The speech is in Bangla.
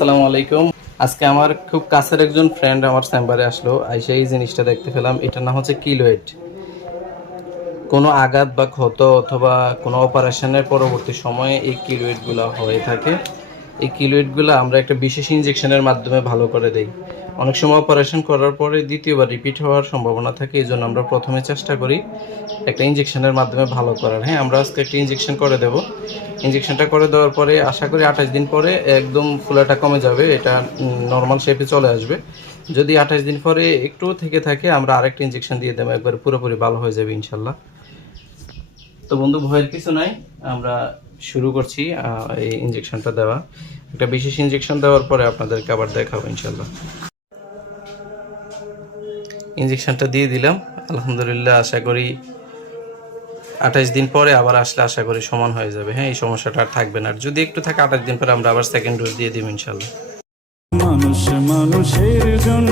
আসসালামু আলাইকুম। আজকে আমার খুব কাছের একজন ফ্রেন্ড আমার চেম্বারে আসলো, আইসা এই জিনিসটা দেখতে পেলাম। এটার নাম হচ্ছে কিলোয়েড। কোনো আঘাত বা ক্ষত অথবা কোনো অপারেশনের পরবর্তী সময়ে এই কিলোয়েডগুলো হয়ে থাকে। এই কিলোয়েডগুলো আমরা একটা বিশেষ ইনজেকশনের মাধ্যমে ভালো করে দেই। অনেক সময় অপারেশন করার পরে দ্বিতীয়বার রিপিট হওয়ার সম্ভাবনা থাকে, এই জন্য আমরা প্রথমে চেষ্টা করি একটা ইনজেকশনের মাধ্যমে ভালো করার। হ্যাঁ, আমরা আজকে একটা ইনজেকশন করে দেব। ইনজেকশনটা করে দেওয়ার পরে আশা করি 28 দিন পরে একদম ফুলাটা কমে যাবে, এটা নর্মাল শেপে চলে আসবে। যদি 28 দিন পরে একটু থেকে থাকে আমরা আরেকটা ইনজেকশন দিয়ে দেবো, একবার পুরোপুরি ভালো হয়ে যাবে ইনশাল্লাহ। তো বন্ধু, ভয়ের কিছু নাই, আমরা শুরু করছি এই ইনজেকশনটা দেওয়া। একটা বিশেষ ইনজেকশন দেওয়ার পরে আপনাদেরকে আবার দেখাবো ইনশাল্লাহ। ইনজেকশনটা দিয়ে দিলাম, আলহামদুলিল্লাহ। আশা করি 28 দিন পরে আবার আসলে আশা করি সমান হয়ে যাবে। হ্যাঁ, এই সমস্যাটা আর থাকবে না। আর যদি একটু থাকে 28 দিন পরে আমরা আবার সেকেন্ড ডোজ দিয়ে দিব ইনশাল্লাহ। মানুষ মানুষের জন্য